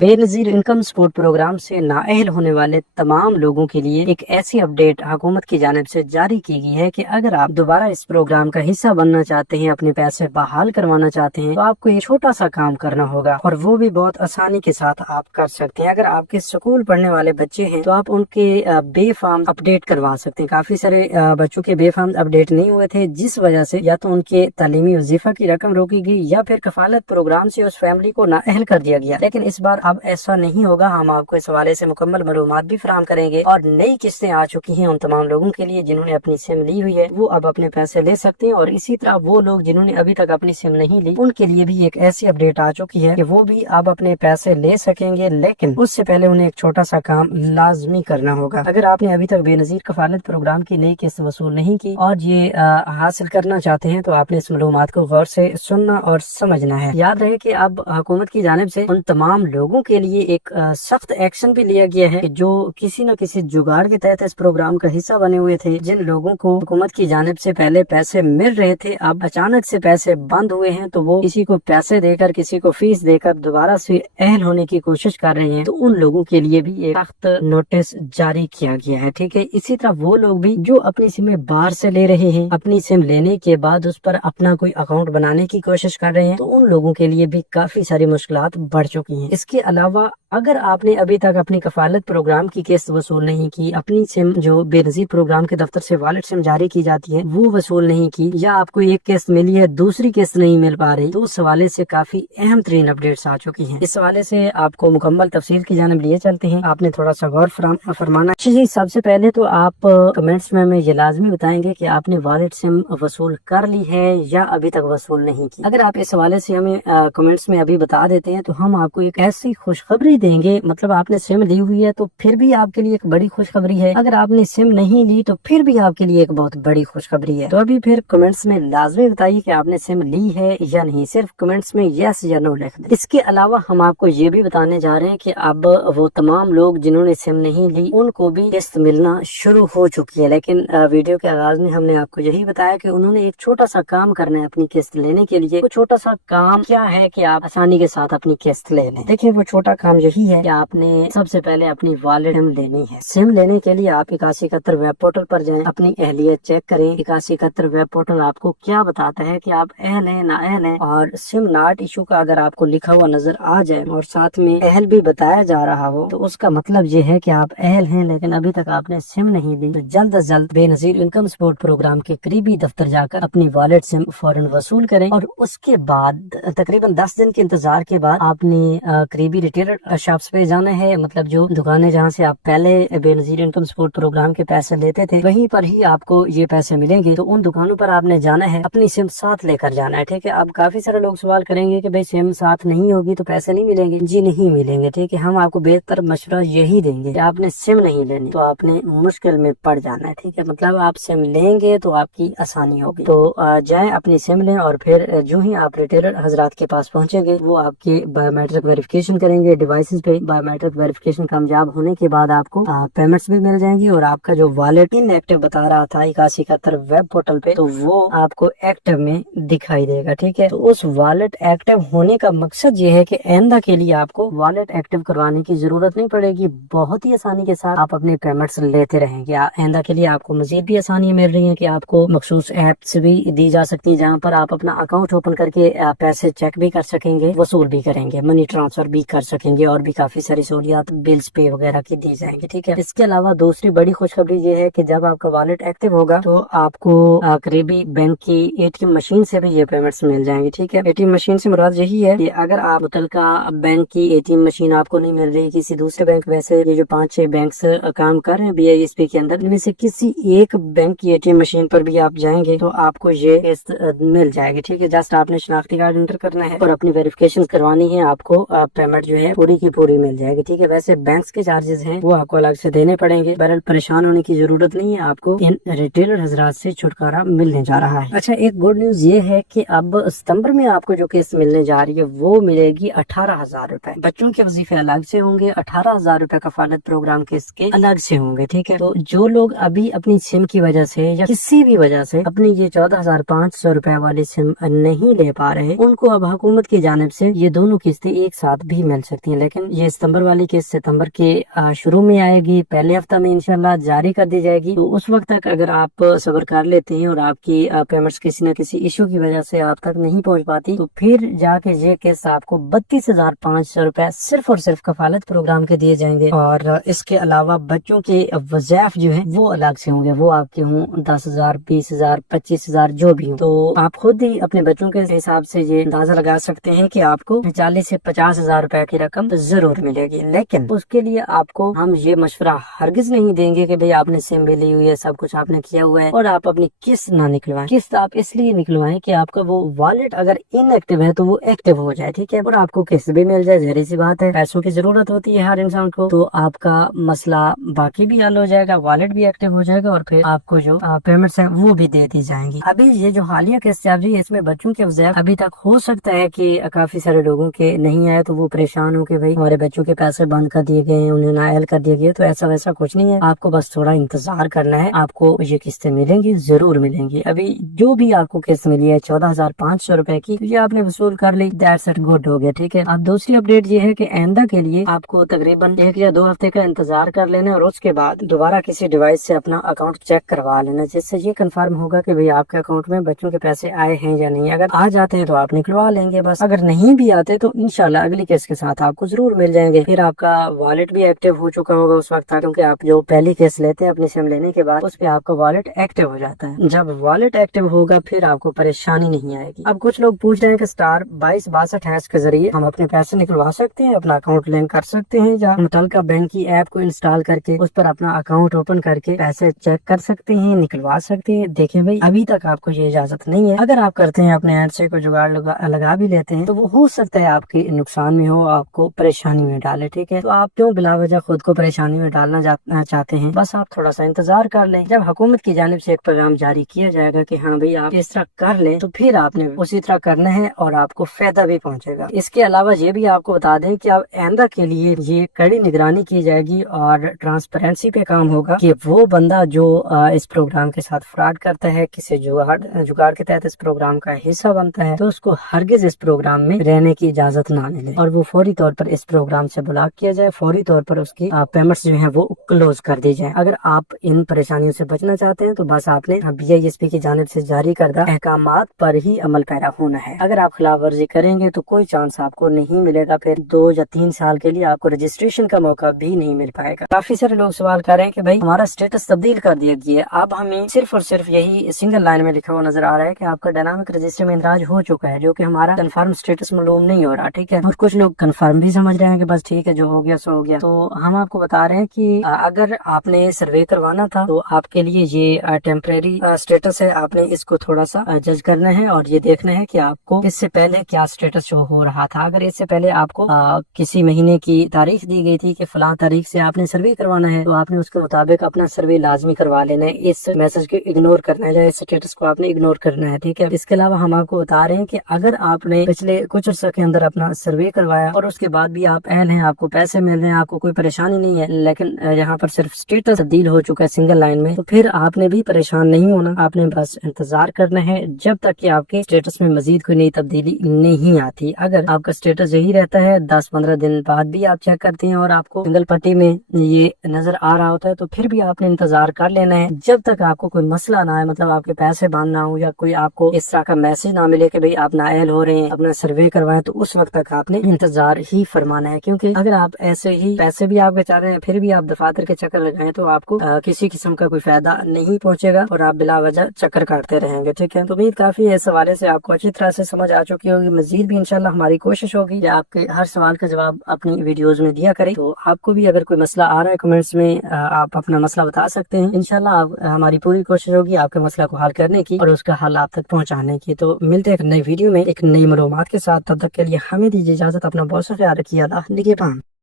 Benazir income support programme से नाअहल होने वाले तमाम लोगों के लिए एक ऐसी अपडेट हुकूमत की जानिब से जारी की गई है कि अगर आप दोबारा इस प्रोग्राम का हिस्सा बनना चाहते हैं, अपने पैसे बहाल करवाना चाहते हैं, तो आपको एक छोटा सा काम करना होगा और वो भी बहुत आसानी के साथ आप कर सकते हैं। अगर आपके स्कूल पढ़ने वाले बच्चे हैं तो आप उनके बे फॉर्म अपडेट करवा सकते हैं। काफी सारे बच्चों के बे फॉर्म अपडेट नहीं हुए थे, जिस वजह से या तो उनके तालीमी वजीफा की रकम रोकी गई या फिर कफालत प्रोग्राम से उस फैमिली को नाअहल कर दिया गया। लेकिन इस बार अब ऐसा नहीं होगा। हम आपको इस हवाले से मुकम्मल मालूमात भी फराहम करेंगे और नई किस्तें आ चुकी हैं उन तमाम लोगों के लिए जिन्होंने अपनी सिम ली हुई है, वो अब अपने पैसे ले सकते हैं। और इसी तरह वो लोग जिन्होंने अभी तक अपनी सिम नहीं ली, उनके लिए भी एक ऐसी अपडेट आ चुकी है कि वो भी अब अपने पैसे ले सकेंगे, लेकिन उससे पहले उन्हें एक छोटा सा काम लाजमी करना होगा। अगर आपने अभी तक बेनज़ीर कफालत प्रोग्राम की नई किस्त वसूल नहीं की और ये हासिल करना चाहते हैं, तो आपने इस मालूमात को गौर से सुनना और समझना है। याद रहे कि अब हुकूमत की जानिब से उन तमाम लोगों के लिए एक सख्त एक्शन भी लिया गया है कि जो किसी न किसी जुगाड़ के तहत इस प्रोग्राम का हिस्सा बने हुए थे। जिन लोगों को हुकूमत की जानिब से पहले पैसे मिल रहे थे, अब अचानक से पैसे बंद हुए हैं, तो वो किसी को पैसे देकर, किसी को फीस देकर दोबारा से अहल होने की कोशिश कर रहे हैं, तो उन लोगों के लिए भी एक सख्त नोटिस जारी किया गया है। ठीक है, इसी तरह वो लोग भी जो अपनी सिम बाहर से ले रहे हैं, अपनी सिम लेने के बाद उस पर अपना कोई अकाउंट बनाने की कोशिश कर रहे हैं, तो उन लोगों के लिए भी काफी सारी मुश्किलात बढ़ चुकी हैं। इसके अलावा अगर आपने अभी तक अपनी कफालत प्रोग्राम की किस्त वसूल नहीं की, अपनी सिम जो बेनज़ीर प्रोग्राम के दफ्तर से वॉलेट सिम जारी की जाती है वो वसूल नहीं की, या आपको एक किस्त मिली है दूसरी किस्त नहीं मिल पा रही, तो उस हवाले से काफी अहम तरीन अपडेट्स आ चुकी हैं। इस हवाले से आपको मुकम्मल तफसील की जानिब लिए चलते हैं। आपने थोड़ा सा गौर फरमाना। जी, सबसे पहले तो आप कमेंट्स में हमें ये लाजमी बताएंगे कि आपने वॉलेट सिम वसूल कर ली है या अभी तक वसूल नहीं की। अगर आप इस हवाले से हमें कमेंट्स में अभी बता देते हैं तो हम आपको एक ऐसी खुशखबरी देंगे, मतलब आपने सिम ली हुई है तो फिर भी आपके लिए एक बड़ी खुशखबरी है, अगर आपने सिम नहीं ली तो फिर भी आपके लिए एक बहुत बड़ी खुशखबरी है। तो अभी फिर कमेंट्स में लाजमी बताइए कि आपने सिम ली है या नहीं, सिर्फ कमेंट्स में यस या नो लिख दें। इसके अलावा हम आपको ये भी बताने जा रहे हैं कि अब वो तमाम लोग जिन्होंने सिम नहीं ली उनको भी किस्त मिलना शुरू हो चुकी है। लेकिन वीडियो के आगाज में हमने आपको यही बताया कि उन्होंने एक छोटा सा काम करना है अपनी किस्त लेने के लिए। वो छोटा सा काम क्या है कि आप आसानी के साथ अपनी किस्त ले लें। देखिए, वो छोटा काम यही है कि आपने सबसे पहले अपनी वॉलेट सिम लेनी है। सिम लेने के लिए आप 8171 वेब पोर्टल पर जाएं, अपनी अहलियत चेक करें। 8171 वेब पोर्टल आपको क्या बताता है कि आप अहल है ना अहल है, और सिम नॉट इशू का अगर आपको लिखा हुआ नजर आ जाए और साथ में अहल भी बताया जा रहा हो, तो उसका मतलब ये है कि आप अहल हैं, लेकिन अभी तक आपने सिम नहीं ली। तो जल्द अज जल्द बेनज़ीर इनकम सपोर्ट प्रोग्राम के करीबी दफ्तर जाकर अपनी वॉलेट सिम फौरन वसूल करें और उसके बाद तकरीबन 10 दिन के इंतजार के बाद आपने करीबी रिटेलर शॉप्स पे जाना है। मतलब जो दुकानें जहाँ से आप पहले बेनज़ीर इनकम सपोर्ट प्रोग्राम के पैसे लेते थे, वहीं पर ही आपको ये पैसे मिलेंगे। तो उन दुकानों पर आपने जाना है, अपनी सिम साथ लेकर जाना है। ठीक है, अब काफी सारे लोग सवाल करेंगे कि भाई सिम साथ नहीं होगी तो पैसे नहीं मिलेंगे। जी नहीं मिलेंगे। ठीक है, हम आपको बेहतर मशवरा यही देंगे कि आपने सिम नहीं लेनी तो आपने मुश्किल में पड़ जाना है। ठीक है, मतलब आप सिम लेंगे तो आपकी आसानी होगी। तो जाएं अपनी सिम लें और फिर जो ही आप रिटेलर हजरात के पास पहुंचेंगे वो आपके बायोमेट्रिक वेरिफिकेशन करेंगे। डिवाइसेस पे बायोमेट्रिक वेरिफिकेशन कामयाब होने के बाद आपको पेमेंट्स भी मिल जाएंगी और आपका जो वॉलेट इनएक्टिव बता रहा था 8171 वेब पोर्टल पे, तो वो आपको एक्टिव में दिखाई देगा। ठीक है, तो उस वॉलेट एक्टिव होने का मकसद ये है कि आइंदा के लिए आपको वॉलेट एक्टिव करवाने की जरूरत नहीं पड़ेगी। बहुत ही आसानी के साथ आप अपने पेमेंट्स लेते रहेंगे। आइंदा के लिए आपको मजीद भी आसानी मिल रही है कि आपको मखसूस ऐप्स भी दी जा सकती है जहाँ पर आप अपना अकाउंट ओपन करके पैसे चेक भी कर सकेंगे, वसूल भी करेंगे, मनी ट्रांसफर भी कर सकेंगे और भी काफी सारी सहूलियात बिल्स पे वगैरह की दी जाएंगी। ठीक है, इसके अलावा दूसरी बड़ी खुशखबरी ये है कि जब आपका वॉलेट एक्टिव होगा तो आपको करीबी बैंक की एटीएम मशीन से भी ये पेमेंट्स मिल जाएंगे। ठीक है, एटीएम मशीन से मुराद यही है कि अगर आप मुतलका बैंक की एटीएम मशीन आपको नहीं मिल रही, किसी दूसरे बैंक, वैसे ये जो 5-6 बैंक काम कर रहे हैं BISP के अंदर, इनमें से किसी एक बैंक की एटीएम मशीन पर भी आप जाएंगे तो आपको ये किस्त मिल जाएगी। ठीक है, जस्ट आपने शनाख्ती कार्ड एंटर करना है और अपनी वेरिफिकेशन करवानी है, आपको पेमेंट जो है पूरी की पूरी मिल जाएगी। ठीक है, वैसे बैंक के चार्जेस हैं वो आपको अलग से देने पड़ेंगे। बहरहाल परेशान होने की जरूरत नहीं है, आपको इन रिटेलर हजरात से छुटकारा मिलने जा रहा है। अच्छा, एक गुड न्यूज ये है कि अब सितंबर में आपको जो किस्त मिलने जा रही है वो मिलेगी 18,000 रुपए। बच्चों के वजीफे अलग से होंगे, 18,000 रुपए कफालत प्रोग्राम किस्त के अलग से होंगे। ठीक है, तो जो लोग अभी अपनी सिम की वजह से या किसी भी वजह से अपनी ये 14,500 रुपए वाली सिम नहीं ले पा रहे, उनको अब हुकूमत की जानिब से ये दोनों किस्तें एक साथ भी मिल सकती हैं। लेकिन لیکن یہ ستمبر والی قسط ستمبر کے شروع میں آئے گی، پہلے ہفتہ میں انشاءاللہ جاری کر دی جائے گی۔ تو اس وقت تک اگر آپ صبر کر لیتے ہیں اور آپ کی پیمنٹس کسی نہ کسی ایشو کی وجہ سے آپ تک نہیں پہنچ پاتی، تو پھر جا کے یہ قسط آپ کو 32,500 روپے صرف اور صرف کفالت پروگرام کے دیے جائیں گے۔ اور اس کے علاوہ بچوں کے وظائف جو ہیں وہ الگ سے ہوں گے، وہ آپ کے ہوں 10,000 20,000 25,000 جو بھی ہوں۔ تو آپ خود ہی اپنے بچوں کے حساب سے یہ اندازہ لگا سکتے ہیں کہ آپ کو 40 سے 50,000 روپے کی رقم ضرور ملے گی، لیکن اس کے لیے آپ کو ہم یہ مشورہ ہرگز نہیں دیں گے کہ بھئی آپ نے سم بھی لی ہوئی ہے، سب کچھ آپ نے کیا ہوا ہے اور آپ اپنی قسط نہ نکلوائیں۔ قسط آپ اس لیے نکلوائیں کہ آپ کا وہ والٹ اگر ان ایکٹیو ہے تو وہ ایکٹیو ہو جائے، ٹھیک ہے، اور آپ کو قسط بھی مل جائے۔ ظاہر سی بات ہے، پیسوں کی ضرورت ہوتی ہے ہر انسان کو، تو آپ کا مسئلہ باقی بھی حل ہو جائے گا، والٹ بھی ایکٹیو ہو جائے گا اور پھر آپ کو جو پیمنٹس ہیں وہ بھی دے دی جائیں گی۔ ابھی یہ جو حالیہ قسط چل رہی ہے اس میں بچوں کے وظائف ابھی تک ہو سکتا ہے کہ کافی سارے لوگوں کے نہیں آئے تو وہ پریشان ہو کہ بھائی ہمارے بچوں کے پیسے بند کر دیے گئے ہیں، انہیں نااہل کر دیا گیا۔ تو ایسا ویسا کچھ نہیں ہے، آپ کو بس تھوڑا انتظار کرنا ہے، آپ کو یہ قسطیں ملیں گی، ضرور ملیں گی۔ ابھی جو بھی آپ کو قسط ملی ہے 14,500 روپے کی، یہ آپ نے وصول کر لی، دیٹس اٹ، گڈ ہو گیا، ٹھیک ہے۔ اب دوسری اپڈیٹ یہ ہے کہ آئندہ کے لیے آپ کو تقریباً 1 یا 2 ہفتے کا انتظار کر لینا اور اس کے بعد دوبارہ کسی ڈیوائس سے اپنا اکاؤنٹ چیک کروا لینا، جس سے یہ کنفرم ہوگا کہ بھئی آپ کے اکاؤنٹ میں بچوں کے پیسے آئے ہیں یا نہیں۔ اگر آ جاتے ہیں تو آپ نکلوا لیں گے بس، اگر نہیں بھی آتے تو انشاءاللہ اگلی قسط کے ساتھ آپ کو ضرور مل جائیں گے۔ پھر آپ کا والٹ بھی ایکٹیو ہو چکا ہوگا اس وقت، کیونکہ آپ جو پہلی قسط لیتے ہیں اپنی سم لینے کے بعد اس پہ آپ کا والٹ ایکٹیو ہو جاتا ہے۔ جب والٹ ایکٹیو ہوگا پھر آپ کو پریشانی نہیں آئے گی۔ اب کچھ لوگ پوچھ رہے ہیں کہ *2262# کے ذریعے ہم اپنے پیسے نکلوا سکتے ہیں، اپنا اکاؤنٹ لنک کر سکتے ہیں، یا متعلقہ بینک کی ایپ کو انسٹال کر کے اس پر اپنا اکاؤنٹ اوپن کر کے پیسے چیک کر سکتے ہیں، نکلوا سکتے ہیں؟ دیکھیں بھائی، ابھی تک آپ کو یہ اجازت نہیں ہے۔ اگر آپ کرتے ہیں اپنے اینڈ سے کوئی جگاڑ لگا بھی لیتے ہیں تو وہ ہو سکتا ہے آپ کے نقصان میں ہو، آپ کو پریشانی میں ڈالے، ٹھیک ہے۔ تو آپ کیوں بلا وجہ خود کو پریشانی میں ڈالنا چاہتے ہیں؟ بس آپ تھوڑا سا انتظار کر لیں، جب حکومت کی جانب سے ایک پیغام جاری کیا جائے گا کہ ہاں بھئی آپ اس طرح کر لیں، تو پھر آپ نے اسی طرح کرنا ہے اور آپ کو فائدہ بھی پہنچے گا۔ اس کے علاوہ یہ بھی آپ کو بتا دیں کہ اب آئندہ کے لیے یہ کڑی نگرانی کی جائے گی اور ٹرانسپیرنسی پہ کام ہوگا کہ وہ بندہ جو اس پروگرام کے ساتھ فراڈ کرتا ہے، کسی جگاڑ کے تحت اس پروگرام کا حصہ بنتا ہے، تو اس کو ہرگز اس پروگرام میں رہنے کی اجازت نہ ملے اور وہ فوری طور پر اس پروگرام سے بلاک کیا جائے، فوری طور پر اس کی پیمنٹس جو ہیں وہ کلوز کر دی جائیں۔ اگر آپ ان پریشانیوں سے بچنا چاہتے ہیں تو بس آپ نے BISP کی جانب سے جاری کردہ احکامات پر ہی عمل پیرا ہونا ہے۔ اگر آپ خلاف ورزی کریں گے تو کوئی چانس آپ کو نہیں ملے گا، پھر 2 یا 3 سال کے لیے آپ کو رجسٹریشن کا موقع بھی نہیں مل پائے گا۔ کافی سارے لوگ سوال کر رہے ہیں کہ بھائی ہمارا سٹیٹس تبدیل کر دیا گیا ہے، اب ہمیں صرف اور صرف یہی سنگل لائن میں لکھا ہوا نظر آ رہا ہے کہ آپ کا ڈائنامک رجسٹر میں اندراج ہو چکا ہے، جو کہ ہمارا کنفرم سٹیٹس معلوم نہیں ہو رہا، ٹھیک ہے۔ اور کچھ لوگ کنفرم بھی سمجھ رہے ہیں کہ بس ٹھیک ہے، جو ہو گیا سو ہو گیا۔ تو ہم آپ کو بتا رہے ہیں کہ اگر آپ نے سروے کروانا تھا تو آپ کے لیے یہ ٹیمپریری سٹیٹس ہے، آپ نے اس کو تھوڑا سا جج کرنا ہے اور یہ دیکھنا ہے کہ آپ کو اس سے پہلے کیا سٹیٹس شو ہو رہا تھا۔ اگر اس سے پہلے آپ کو کسی مہینے کی تاریخ دی گئی تھی کہ فلاں تاریخ سے آپ نے سروے کروانا ہے، تو آپ نے اس کے مطابق اپنا سروے لازمی کروا لینا ہے، اس میسج کو اگنور کرنا ہے، اس سٹیٹس کو آپ نے اگنور کرنا ہے، ٹھیک ہے۔ اس کے علاوہ ہم آپ کو بتا رہے ہیں کہ اگر آپ نے پچھلے کچھ عرصے کے اندر اپنا سروے کروایا اور اس کے بعد بھی آپ اہل ہیں، آپ کو پیسے مل رہے ہیں، آپ کو کوئی پریشانی نہیں ہے، لیکن یہاں پر صرف سٹیٹس تبدیل ہو چکا ہے سنگل لائن میں، تو پھر آپ نے بھی پریشان نہیں ہونا، آپ نے بس انتظار کرنا ہے جب تک کہ آپ کے سٹیٹس میں مزید کوئی نئی تبدیلی نہیں آتی۔ اگر آپ کا سٹیٹس یہی رہتا ہے، 10-15 دن بعد بھی آپ چیک کرتے ہیں اور آپ کو سنگل پٹی میں یہ نظر آ رہا ہوتا ہے، تو پھر بھی آپ نے انتظار کر لینا ہے جب تک آپ کو کوئی مسئلہ نہ آئے، مطلب آپ کے پیسے بند نہ ہو یا کوئی آپ کو اس طرح کا میسج نہ ملے کہ بھئی آپ نااہل ہو رہے ہیں، اپنا سروے کروائیں، تو اس وقت تک آپ نے انتظار ہی فرمانا ہے۔ کیونکہ اگر آپ ایسے ہی پیسے بھی آپ کے چاہ رہے ہیں پھر بھی آپ دفاتر کے چکر لگائیں تو آپ کو کسی قسم کا کوئی فائدہ نہیں پہنچے گا اور آپ بلا وجہ چکر کاٹتے رہیں گے، ٹھیک ہے۔ تو امید کافی اس حوالے سے آپ کو اچھی طرح سے سمجھ آ چکی ہوگی، مزید بھی انشاءاللہ ہماری کوشش ہوگی کہ آپ کے ہر سوال کا جواب اپنی ویڈیوز میں دیا کریں۔ تو آپ کو بھی اگر کوئی مسئلہ آ رہا ہے کمنٹس میں آپ اپنا مسئلہ بتا سکتے ہیں، انشاءاللہ ہماری پوری کوشش ہوگی آپ کے مسئلہ کو حل کرنے کی اور اس کا حل آپ تک پہنچانے کی۔ تو ملتے ہیں ایک نئی ویڈیو میں ایک نئی معلومات کے ساتھ، تب تک کے لیے ہمیں دیجیے اجازت، اپنا بہت سا خیال رکھیے، اللہ نگہبان۔